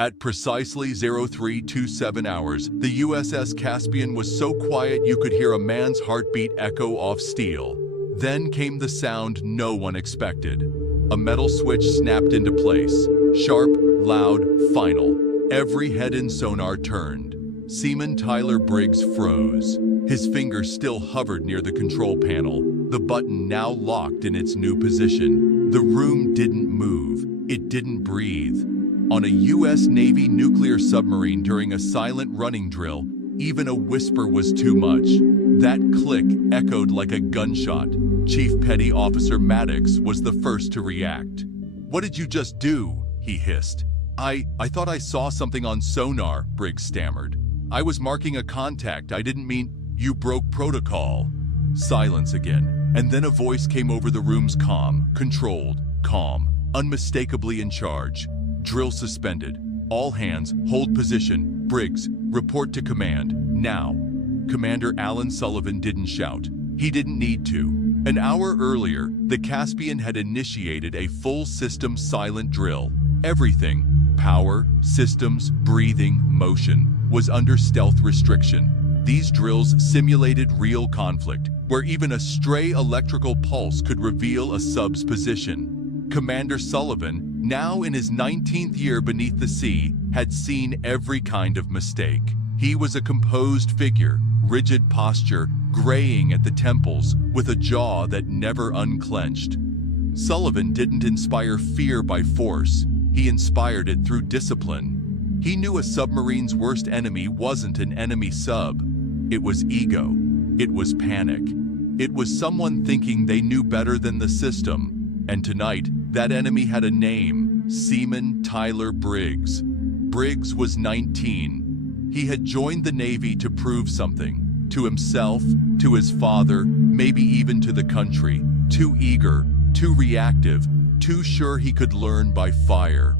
At precisely 0327 hours, the USS Caspian was so quiet you could hear a man's heartbeat echo off steel. Then came the sound no one expected. A metal switch snapped into place. Sharp, loud, final. Every head in sonar turned. Seaman Tyler Briggs froze. His finger still hovered near the control panel, the button now locked in its new position. The room didn't move. It didn't breathe. On a U.S. Navy nuclear submarine during a silent running drill, even a whisper was too much. That click echoed like a gunshot. Chief Petty Officer Maddox was the first to react. "What did you just do?" he hissed. I thought I saw something on sonar," Briggs stammered. "I was marking a contact. I didn't mean..." "You broke protocol." Silence again, and then a voice came over the room's comm, controlled, calm, unmistakably in charge. "Drill suspended. All hands, hold position. Briggs, report to command, now." Commander Alan Sullivan didn't shout. He didn't need to. An hour earlier, the Caspian had initiated a full system silent drill. Everything, power, systems, breathing, motion, was under stealth restriction. These drills simulated real conflict, where even a stray electrical pulse could reveal a sub's position. Commander Sullivan, now in his 19th year beneath the sea, had seen every kind of mistake. He was a composed figure, rigid posture, graying at the temples, with a jaw that never unclenched. Sullivan didn't inspire fear by force. He inspired it through discipline. He knew a submarine's worst enemy wasn't an enemy sub. It was ego. It was panic. It was someone thinking they knew better than the system. And tonight, that enemy had a name: Seaman Tyler Briggs. Briggs was 19. He had joined the Navy to prove something. To himself, to his father, maybe even to the country. Too eager, too reactive, too sure he could learn by fire.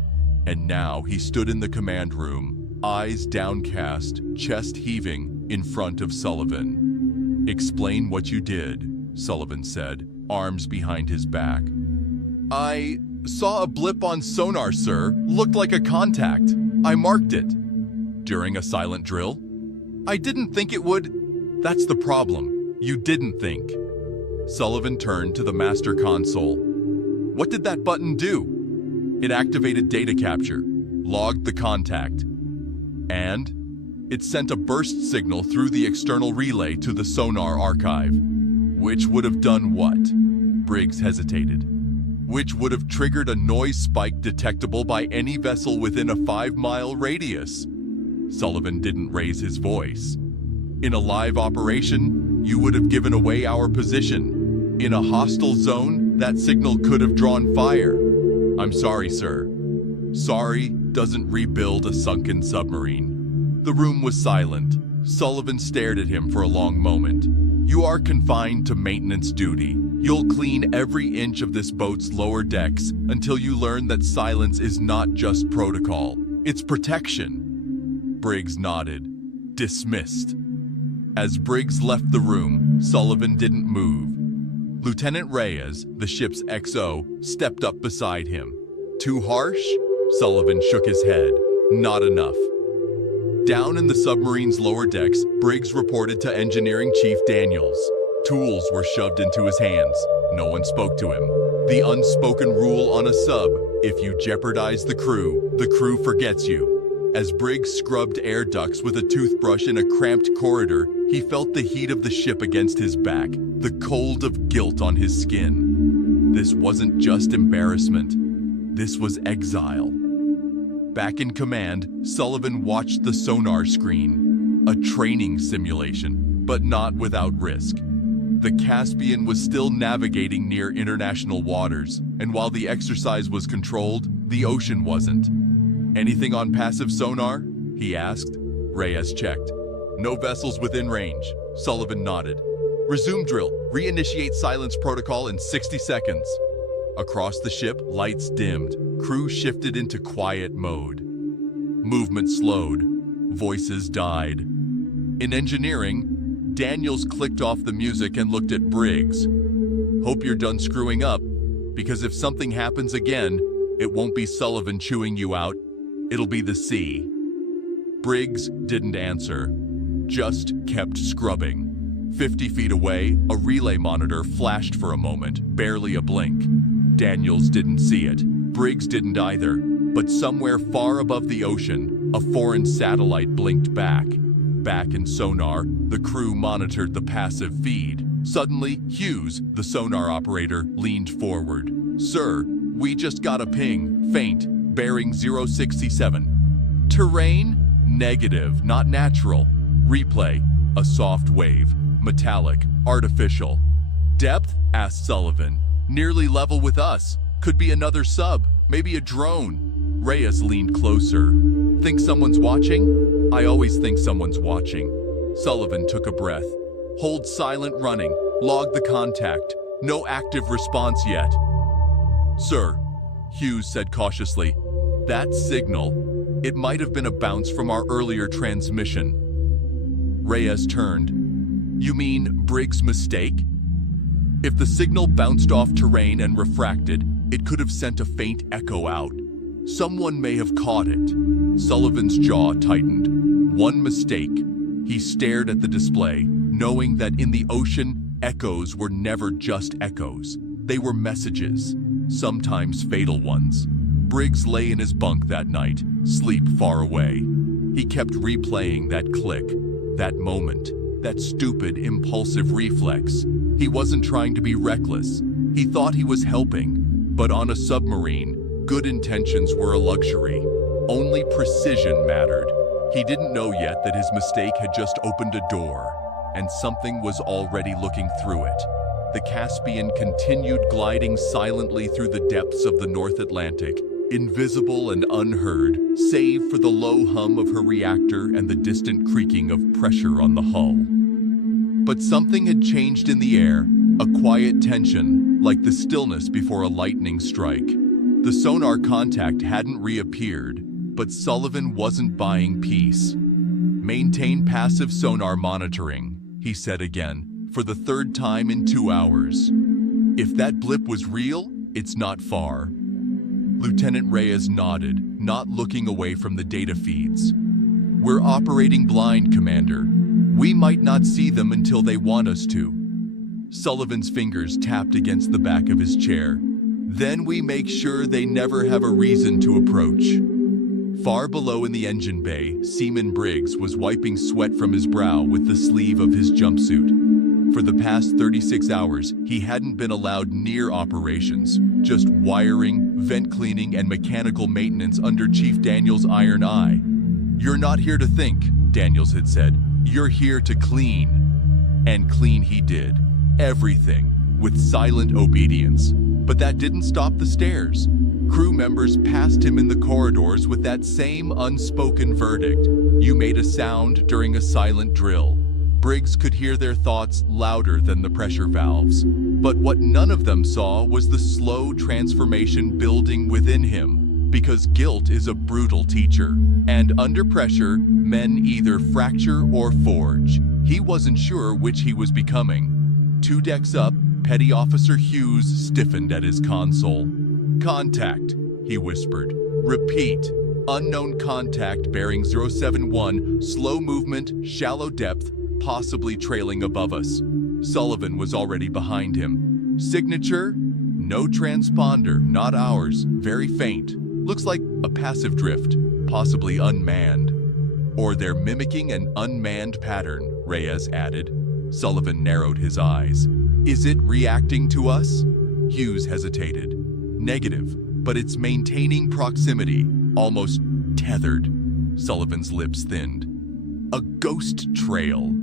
And now he stood in the command room, eyes downcast, chest heaving, in front of Sullivan. "Explain what you did," Sullivan said, arms behind his back. "I saw a blip on sonar, sir. Looked like a contact. I marked it." "During a silent drill?" "I didn't think it would..." "That's the problem. You didn't think." Sullivan turned to the master console. "What did that button do?" "It activated data capture, logged the contact, and it sent a burst signal through the external relay to the sonar archive." "Which would have done what?" Briggs hesitated. "Which would have triggered a noise spike detectable by any vessel within a 5-mile radius." Sullivan didn't raise his voice. "In a live operation, you would have given away our position. In a hostile zone, that signal could have drawn fire." "I'm sorry, sir." Sorry doesn't rebuild a sunken submarine. The room was silent. Sullivan stared at him for a long moment. "You are confined to maintenance duty. You'll clean every inch of this boat's lower decks until you learn that silence is not just protocol. It's protection." Briggs nodded. Dismissed. As Briggs left the room, Sullivan didn't move. Lieutenant Reyes, the ship's XO, stepped up beside him. "Too harsh?" Sullivan shook his head. "Not enough." Down in the submarine's lower decks, Briggs reported to Engineering Chief Daniels. Tools were shoved into his hands. No one spoke to him. The unspoken rule on a sub: if you jeopardize the crew forgets you. As Briggs scrubbed air ducts with a toothbrush in a cramped corridor, he felt the heat of the ship against his back, the cold of guilt on his skin. This wasn't just embarrassment. This was exile. Back in command, Sullivan watched the sonar screen. A training simulation, but not without risk. The Caspian was still navigating near international waters, and while the exercise was controlled, the ocean wasn't. "Anything on passive sonar?" he asked. Reyes checked. "No vessels within range." Sullivan nodded. "Resume drill. Reinitiate silence protocol in 60 seconds. Across the ship, lights dimmed. Crew shifted into quiet mode. Movement slowed. Voices died. In engineering, Daniels clicked off the music and looked at Briggs. "Hope you're done screwing up, because if something happens again, it won't be Sullivan chewing you out." It'll be the sea. Briggs didn't answer, just kept scrubbing. 50 feet away, a relay monitor flashed for a moment, barely a blink. Daniels didn't see it. Briggs didn't either. But somewhere far above the ocean, a foreign satellite blinked back. Back in sonar, the crew monitored the passive feed. Suddenly, Hughes, the sonar operator, leaned forward. "Sir, we just got a ping, faint, bearing 067. Terrain? Negative, not natural. Replay, a soft wave, metallic, artificial. Depth? Asked Sullivan. Nearly level with us. Could be another sub, maybe a drone." Reyes leaned closer. "Think someone's watching?" "I always think someone's watching." Sullivan took a breath. "Hold silent running. Log the contact. No active response yet." "Sir," Hughes said cautiously, "that signal, it might have been a bounce from our earlier transmission." Reyes turned. "You mean Briggs' mistake? If the signal bounced off terrain and refracted, it could have sent a faint echo out. Someone may have caught it." Sullivan's jaw tightened. One mistake. He stared at the display, knowing that in the ocean, echoes were never just echoes. They were messages, sometimes fatal ones. Briggs lay in his bunk that night, sleep far away. He kept replaying that click, that moment, that stupid, impulsive reflex. He wasn't trying to be reckless. He thought he was helping. But on a submarine, good intentions were a luxury. Only precision mattered. He didn't know yet that his mistake had just opened a door, and something was already looking through it. The Caspian continued gliding silently through the depths of the North Atlantic, invisible and unheard, save for the low hum of her reactor and the distant creaking of pressure on the hull. But something had changed in the air, a quiet tension, like the stillness before a lightning strike. The sonar contact hadn't reappeared, but Sullivan wasn't buying peace. "Maintain passive sonar monitoring," he said again, for the third time in 2 hours. "If that blip was real, it's not far." Lieutenant Reyes nodded, not looking away from the data feeds. "We're operating blind, Commander. We might not see them until they want us to." Sullivan's fingers tapped against the back of his chair. "Then we make sure they never have a reason to approach." Far below in the engine bay, Seaman Briggs was wiping sweat from his brow with the sleeve of his jumpsuit. For the past 36 hours, he hadn't been allowed near operations, just wiring, vent cleaning, and mechanical maintenance under Chief Daniels' iron eye. "You're not here to think," Daniels had said. "You're here to clean." And clean he did. Everything, with silent obedience. But that didn't stop the stares. Crew members passed him in the corridors with that same unspoken verdict. "You made a sound during a silent drill." Briggs could hear their thoughts louder than the pressure valves. But what none of them saw was the slow transformation building within him. Because guilt is a brutal teacher. And under pressure, men either fracture or forge. He wasn't sure which he was becoming. 2 decks up, Petty Officer Hughes stiffened at his console. "Contact," he whispered. "Repeat. Unknown contact bearing 071, slow movement, shallow depth, possibly trailing above us." Sullivan was already behind him. "Signature? No transponder, not ours, very faint. Looks like a passive drift, possibly unmanned." "Or they're mimicking an unmanned pattern," Reyes added. Sullivan narrowed his eyes. "Is it reacting to us?" Hughes hesitated. "Negative, but it's maintaining proximity, almost tethered." Sullivan's lips thinned. "A ghost trail."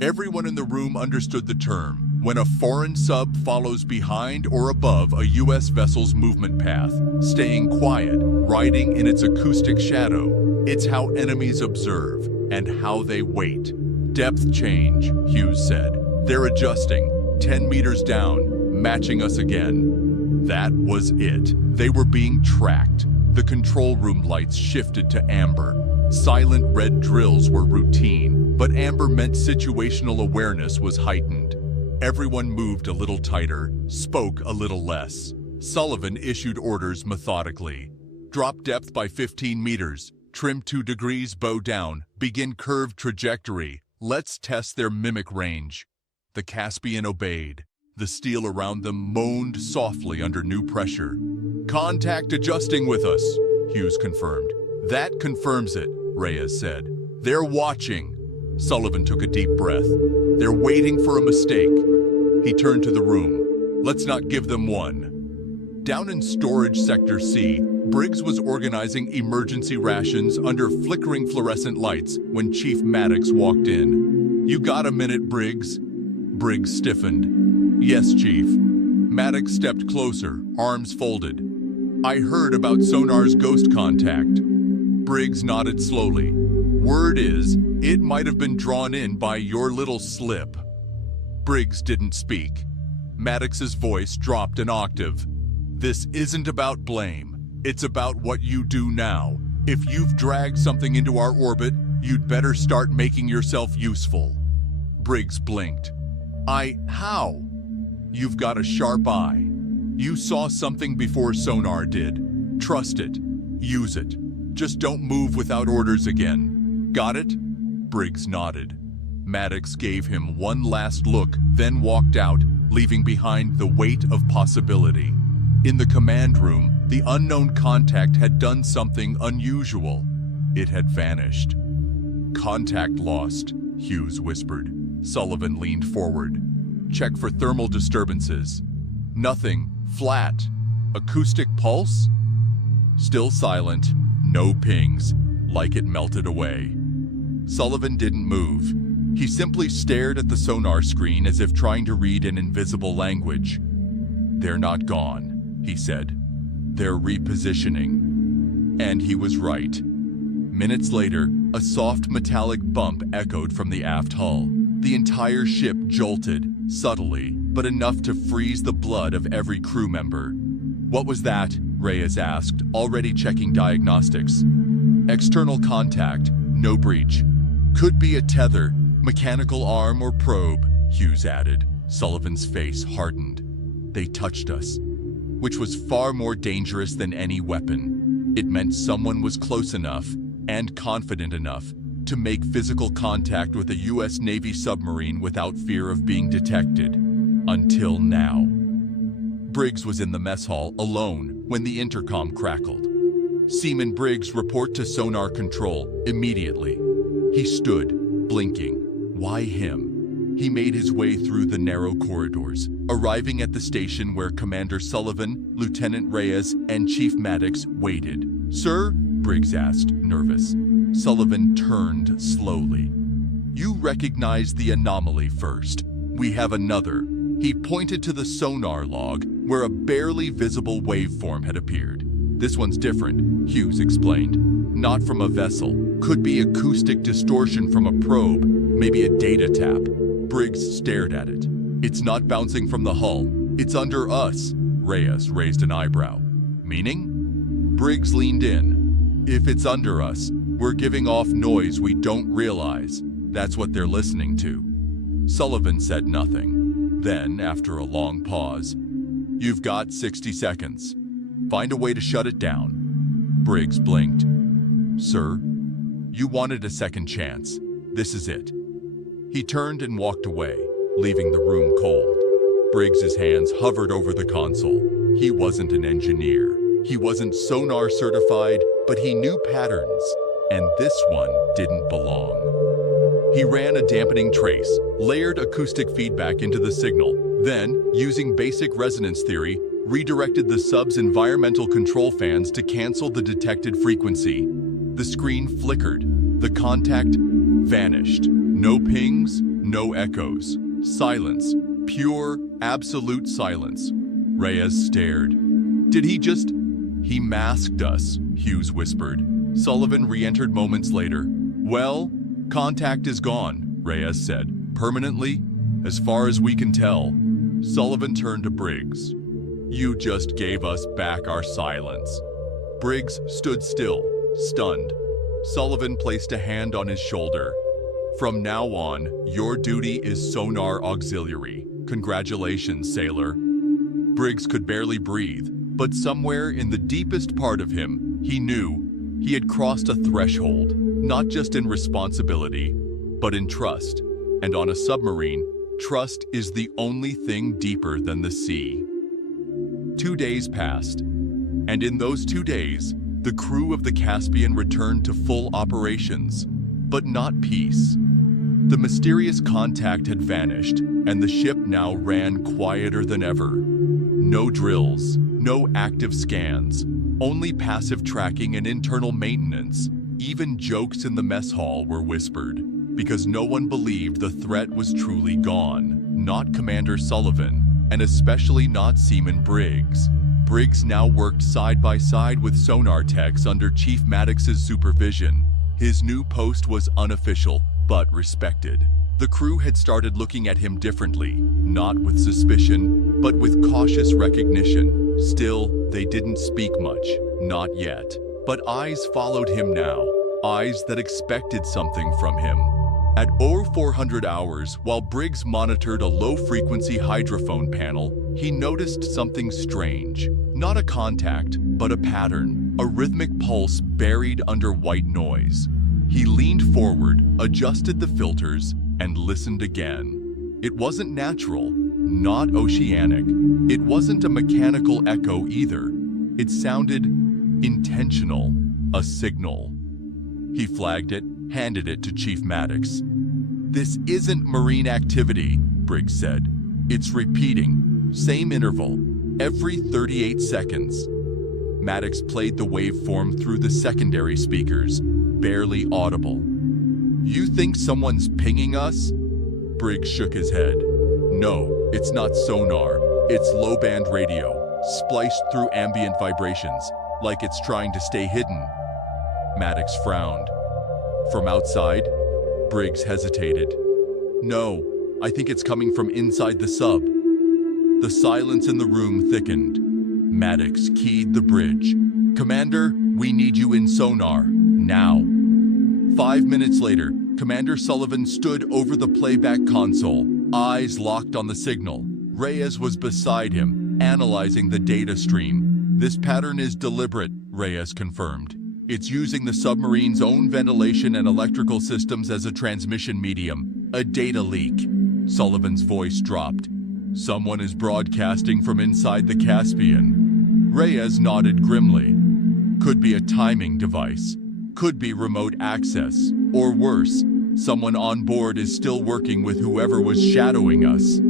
Everyone in the room understood the term. When a foreign sub follows behind or above a U.S. vessel's movement path, staying quiet, riding in its acoustic shadow. It's how enemies observe and how they wait. "Depth change," Hughes said. "They're adjusting, 10 meters down, matching us again." That was it. They were being tracked. The control room lights shifted to amber. Silent red drills were routine, but amber meant situational awareness was heightened. Everyone moved a little tighter, spoke a little less. Sullivan issued orders methodically. Drop depth by 15 meters. Trim 2 degrees, bow down. Begin curved trajectory. Let's test their mimic range. The Caspian obeyed. The steel around them moaned softly under new pressure. Contact adjusting with us, Hughes confirmed. That confirms it, Reyes said. They're watching. Sullivan took a deep breath. They're waiting for a mistake. He turned to the room. Let's not give them one. Down in Storage Sector C, Briggs was organizing emergency rations under flickering fluorescent lights when Chief Maddox walked in. You got a minute, Briggs? Briggs stiffened. Yes, Chief. Maddox stepped closer, arms folded. I heard about Sonar's ghost contact. Briggs nodded slowly. Word is, it might have been drawn in by your little slip. Briggs didn't speak. Maddox's voice dropped an octave. This isn't about blame. It's about what you do now. If you've dragged something into our orbit, you'd better start making yourself useful. Briggs blinked. How? You've got a sharp eye. You saw something before Sonar did. Trust it. Use it. Just don't move without orders again. Got it? Briggs nodded. Maddox gave him one last look, then walked out, leaving behind the weight of possibility. In the command room, the unknown contact had done something unusual. It had vanished. Contact lost, Hughes whispered. Sullivan leaned forward. Check for thermal disturbances. Nothing. Flat. Acoustic pulse? Still silent. No pings. Like it melted away. Sullivan didn't move. He simply stared at the sonar screen as if trying to read an invisible language. They're not gone, he said. They're repositioning. And he was right. Minutes later, a soft metallic bump echoed from the aft hull. The entire ship jolted, subtly, but enough to freeze the blood of every crew member. What was that? Reyes asked, already checking diagnostics. External contact, no breach. Could be a tether, mechanical arm or probe, Hughes added. Sullivan's face hardened. They touched us, which was far more dangerous than any weapon. It meant someone was close enough and confident enough to make physical contact with a U.S. Navy submarine without fear of being detected. Until now. Briggs was in the mess hall alone when the intercom crackled. Seaman Briggs, report to sonar control immediately. He stood, blinking. Why him? He made his way through the narrow corridors, arriving at the station where Commander Sullivan, Lieutenant Reyes, and Chief Maddox waited. Sir? Briggs asked, nervous. Sullivan turned slowly. You recognize the anomaly first. We have another. He pointed to the sonar log, where a barely visible waveform had appeared. This one's different, Hughes explained. Not from a vessel. Could be acoustic distortion from a probe, maybe a data tap. Briggs stared at it. It's not bouncing from the hull. It's under us. Reyes raised an eyebrow. Meaning? Briggs leaned in. If it's under us, we're giving off noise we don't realize. That's what they're listening to. Sullivan said nothing. Then, after a long pause, you've got 60 seconds. Find a way to shut it down. Briggs blinked. Sir, you wanted a second chance. This is it. He turned and walked away, leaving the room cold. Briggs's hands hovered over the console. He wasn't an engineer. He wasn't sonar certified, but he knew patterns, and this one didn't belong. He ran a dampening trace, layered acoustic feedback into the signal, then, using basic resonance theory, redirected the sub's environmental control fans to cancel the detected frequency. The screen flickered. The contact vanished. No pings, no echoes. Silence. Pure, absolute silence. Reyes stared. Did he just... He masked us, Hughes whispered. Sullivan re-entered moments later. Well, contact is gone, Reyes said. Permanently, as far as we can tell. Sullivan turned to Briggs. You just gave us back our silence. Briggs stood still, stunned. Sullivan placed a hand on his shoulder. From now on, your duty is sonar auxiliary. Congratulations, sailor. Briggs could barely breathe, but somewhere in the deepest part of him, He knew he had crossed a threshold, not just in responsibility, but in trust. And on a submarine, trust is the only thing deeper than the sea. 2 days passed, and in those 2 days, the crew of the Caspian returned to full operations, but not peace. The mysterious contact had vanished, and the ship now ran quieter than ever. No drills, no active scans, only passive tracking and internal maintenance. Even jokes in the mess hall were whispered, because no one believed the threat was truly gone. Not Commander Sullivan, and especially not Seaman Briggs. Briggs now worked side by side with sonar techs under Chief Maddox's supervision. His new post was unofficial, but respected. The crew had started looking at him differently, not with suspicion, but with cautious recognition. Still, they didn't speak much, not yet. But eyes followed him now, eyes that expected something from him. At 0400 hours, while Briggs monitored a low-frequency hydrophone panel, he noticed something strange. Not a contact, but a pattern, a rhythmic pulse buried under white noise. He leaned forward, adjusted the filters, and listened again. It wasn't natural, not oceanic. It wasn't a mechanical echo either. It sounded intentional, a signal. He flagged it, handed it to Chief Maddox. "This isn't marine activity," Briggs said. "It's repeating, same interval, every 38 seconds." Maddox played the waveform through the secondary speakers, barely audible. "You think someone's pinging us?" Briggs shook his head. "No, it's not sonar. It's low-band radio, spliced through ambient vibrations, like it's trying to stay hidden." Maddox frowned. "From outside?" Briggs hesitated. "No, I think it's coming from inside the sub." The silence in the room thickened. Maddox keyed the bridge. "Commander, we need you in sonar, now." 5 minutes later, Commander Sullivan stood over the playback console, eyes locked on the signal. Reyes was beside him, analyzing the data stream. "This pattern is deliberate," Reyes confirmed. "It's using the submarine's own ventilation and electrical systems as a transmission medium. A data leak." Sullivan's voice dropped. "Someone is broadcasting from inside the Caspian." Reyes nodded grimly. "Could be a timing device. Could be remote access. Or worse, someone on board is still working with whoever was shadowing us.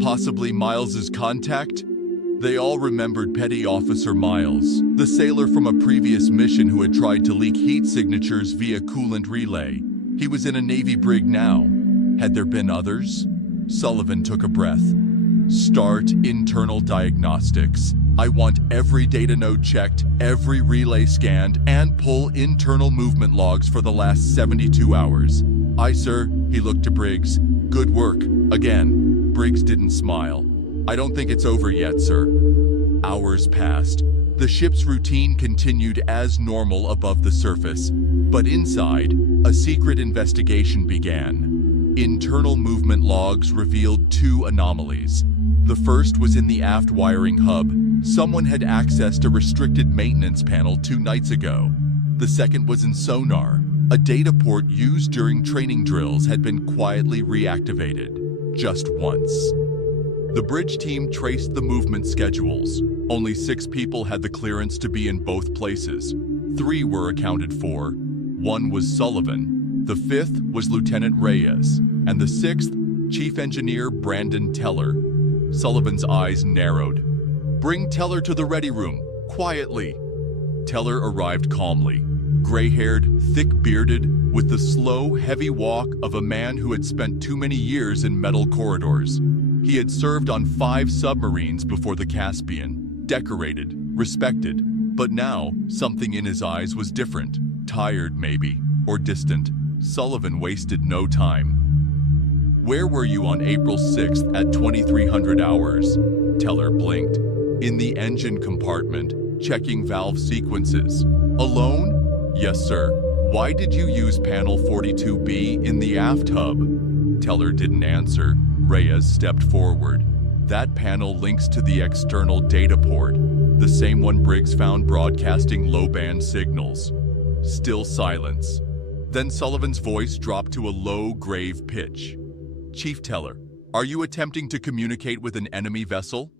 Possibly Miles's contact?" They all remembered Petty Officer Miles, the sailor from a previous mission who had tried to leak heat signatures via coolant relay. He was in a Navy brig now. Had there been others? Sullivan took a breath. "Start internal diagnostics. I want every data node checked, every relay scanned, and pull internal movement logs for the last 72 hours. Aye, sir." He looked to Briggs. "Good work, again." Briggs didn't smile. "I don't think it's over yet, sir." Hours passed. The ship's routine continued as normal above the surface, but inside, a secret investigation began. Internal movement logs revealed 2 anomalies. The first was in the aft wiring hub. Someone had accessed a restricted maintenance panel 2 nights ago. The second was in sonar. A data port used during training drills had been quietly reactivated, just once. The bridge team traced the movement schedules. Only 6 people had the clearance to be in both places. 3 were accounted for. 1 was Sullivan. The 5th was Lieutenant Reyes. And the 6th, Chief Engineer Brandon Teller. Sullivan's eyes narrowed. "Bring Teller to the ready room, quietly." Teller arrived calmly, gray-haired, thick-bearded, with the slow, heavy walk of a man who had spent too many years in metal corridors. He had served on 5 submarines before the Caspian, decorated, respected, but now something in his eyes was different, tired maybe, or distant. Sullivan wasted no time. "Where were you on April 6th at 2300 hours?" Teller blinked. "In the engine compartment, checking valve sequences." "Alone?" "Yes, sir." "Why did you use panel 42B in the aft hub?" Teller didn't answer. Reyes stepped forward. "That panel links to the external data port. The same one Briggs found broadcasting low-band signals. Still silence. Then Sullivan's voice dropped to a low, grave pitch. "Chief Teller, are you attempting to communicate with an enemy vessel?"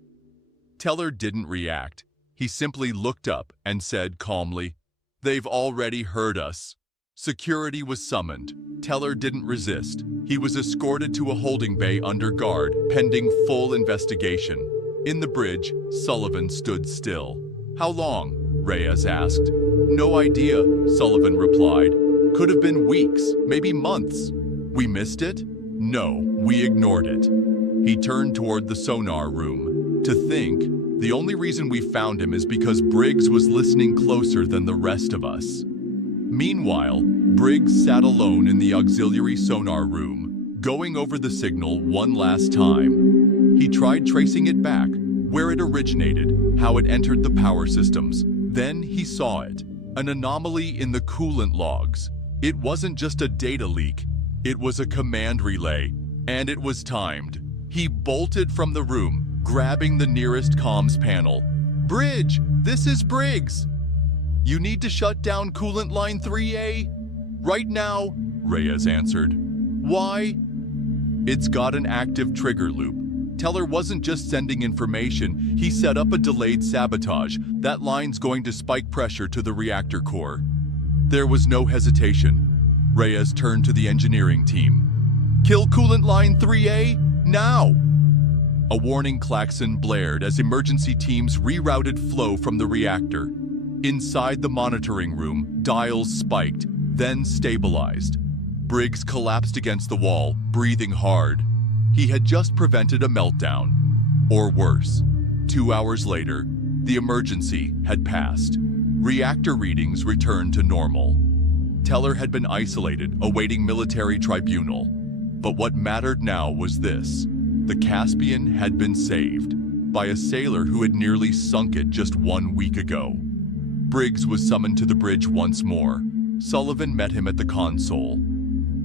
Teller didn't react. He simply looked up and said calmly, "They've already heard us." Security was summoned. Teller didn't resist. He was escorted to a holding bay under guard, pending full investigation. In the bridge, Sullivan stood still. "How long?" Reyes asked. "No idea," Sullivan replied. "Could have been weeks, maybe months. We missed it? No, we ignored it." He turned toward the sonar room. "To think, the only reason we found him is because Briggs was listening closer than the rest of us." Meanwhile, Briggs sat alone in the auxiliary sonar room, going over the signal one last time. He tried tracing it back, where it originated, how it entered the power systems. Then he saw it, an anomaly in the coolant logs. It wasn't just a data leak, it was a command relay, and it was timed. He bolted from the room, grabbing the nearest comms panel. "Bridge, this is Briggs. You need to shut down coolant line 3A? Right now," Reyes answered. "Why?" "It's got an active trigger loop. Teller wasn't just sending information, he set up a delayed sabotage. That line's going to spike pressure to the reactor core." There was no hesitation. Reyes turned to the engineering team. "Kill coolant line 3A, now!" A warning klaxon blared as emergency teams rerouted flow from the reactor. Inside the monitoring room, dials spiked, then stabilized. Briggs collapsed against the wall, breathing hard. He had just prevented a meltdown. Or worse. 2 hours later, the emergency had passed. Reactor readings returned to normal. Teller had been isolated, awaiting military tribunal. But what mattered now was this. The Caspian had been saved by a sailor who had nearly sunk it just 1 week ago. Briggs was summoned to the bridge once more. Sullivan met him at the console.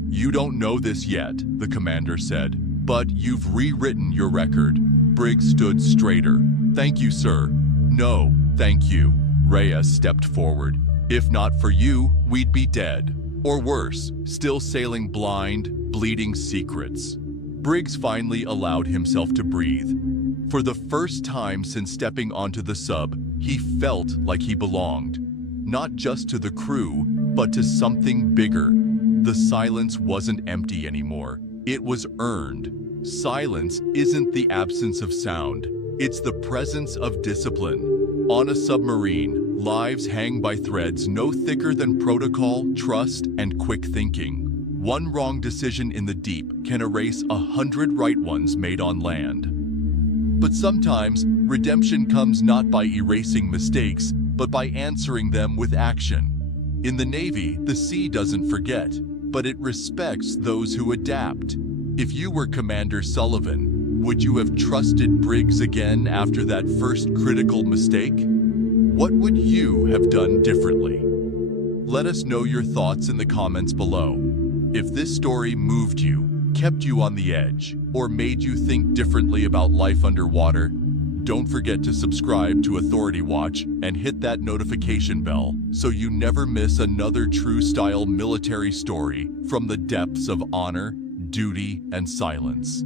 "You don't know this yet," the commander said, "but you've rewritten your record." Briggs stood straighter. "Thank you, sir." "No, thank you." Reyes stepped forward. "If not for you, we'd be dead. Or worse, still sailing blind, bleeding secrets." Briggs finally allowed himself to breathe. For the first time since stepping onto the sub, he felt like he belonged. Not just to the crew, but to something bigger. The silence wasn't empty anymore. It was earned. Silence isn't the absence of sound. It's the presence of discipline. On a submarine, lives hang by threads no thicker than protocol, trust, and quick thinking. One wrong decision in the deep can erase 100 right ones made on land. But sometimes, redemption comes not by erasing mistakes, but by answering them with action. In the Navy, the sea doesn't forget, but it respects those who adapt. If you were Commander Sullivan, would you have trusted Briggs again after that first critical mistake? What would you have done differently? Let us know your thoughts in the comments below. If this story moved you, kept you on the edge, or made you think differently about life underwater, don't forget to subscribe to Authority Watch and hit that notification bell so you never miss another true-style military story from the depths of honor, duty, and silence.